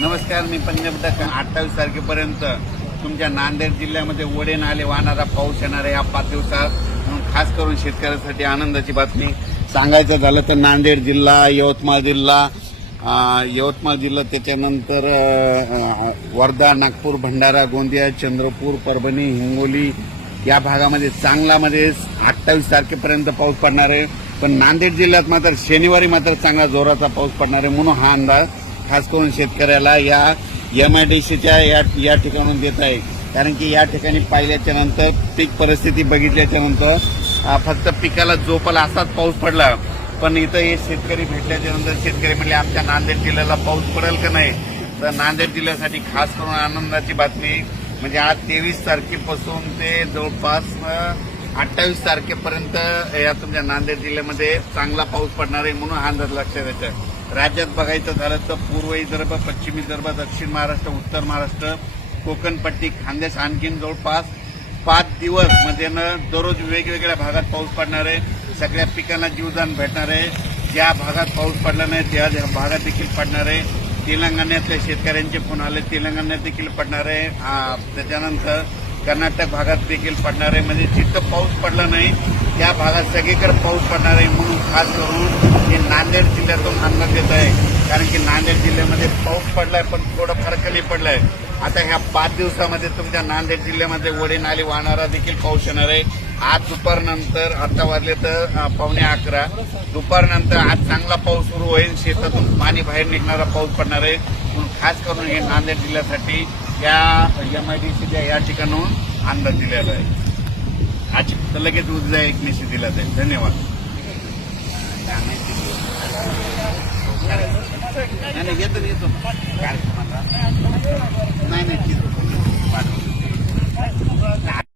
नमस्कार मी पंजाब अठ्ठावीस तारखेपर्यंत तुमच्या नांदेड जिल्ह्यामध्ये वडे नाले वाहणारा पाऊस येणार आहे. या पाच दिवसात म्हणून खास करून शेतकऱ्यांसाठी आनंदाची बातमी सांगायचं झालं तर नांदेड जिल्हा यवतमाळ जिल्हा यवतमाळ जिल्हा त्याच्यानंतर वर्धा नागपूर भंडारा गोंदिया चंद्रपूर परभणी हिंगोली या भागामध्ये चांगलामध्ये म्हणजे अठ्ठावीस तारखेपर्यंत पाऊस पडणार आहे. पण नांदेड जिल्ह्यात मात्र शनिवारी मात्र चांगला जोराचा पाऊस पडणार आहे म्हणून हा अंदाज खास करून शेतकऱ्याला या एम आय डी सीच्या या या ठिकाणून देत आहे. कारण की या ठिकाणी पाहिल्याच्या नंतर पीक परिस्थिती बघितल्याच्या नंतर फक्त पिकाला जोपाला असाच पाऊस पडला. पण इथं हे शेतकरी भेटल्याच्या नंतर शेतकरी म्हणले आमच्या नांदेड जिल्ह्याला पाऊस पडेल का नाही? तर नांदेड जिल्ह्यासाठी खास करून आनंदाची बातमी म्हणजे आज तेवीस तारखेपासून ते जवळपास अठ्ठावीस तारखेपर्यंत या तुमच्या नांदेड जिल्ह्यामध्ये चांगला पाऊस पडणार आहे म्हणून हा अंदाज लक्षात येतं राज्यात बघायचं झालं तर पूर्व विदर्भ पश्चिम विदर्भ दक्षिण महाराष्ट्र उत्तर महाराष्ट्र कोकणपट्टी खानदेश आणखीन जवळपास पाच दिवस म्हणजे दररोज वेगवेगळ्या भागात पाऊस पडणार आहे. सगळ्या पिकांना जीवदान भेटणार आहे. ज्या भागात पाऊस पडला नाही त्या भागात देखील पडणार आहे. तेलंगणातल्या शेतकऱ्यांचे फोन आले तेलंगणात देखील पडणार आहे. त्याच्यानंतर कर्नाटक भागात देखील पडणार आहे. म्हणजे जिथं पाऊस पडला नाही त्या भागात सगळीकडे पाऊस पडणार आहे म्हणून खास करून हे नांदेड जिल्ह्यातून आणण्यात येत आहे. कारण की नांदेड जिल्ह्यामध्ये पाऊस पडलाय पण थोडं फरकने पडलाय. आता ह्या पाच दिवसामध्ये तुमच्या नांदेड जिल्ह्यामध्ये वडे नाली वाहणारा देखील पाऊस येणार आहे. आज दुपारनंतर आता वाजले तर पावणे अकरा. दुपारनंतर आज चांगला पाऊस सुरू होईल. शेतातून पाणी बाहेर निघणारा पाऊस पडणार आहे. म्हणून खास करून हे नांदेड जिल्ह्यासाठी या एम आय डी सीच्या या ठिकाणाहून अंदाज दिलेला आहे आज तर लगेच उद्या एक निश्चित दिला जाईल. धन्यवाद. नाही येतो येतो. कार्यक्रमाला.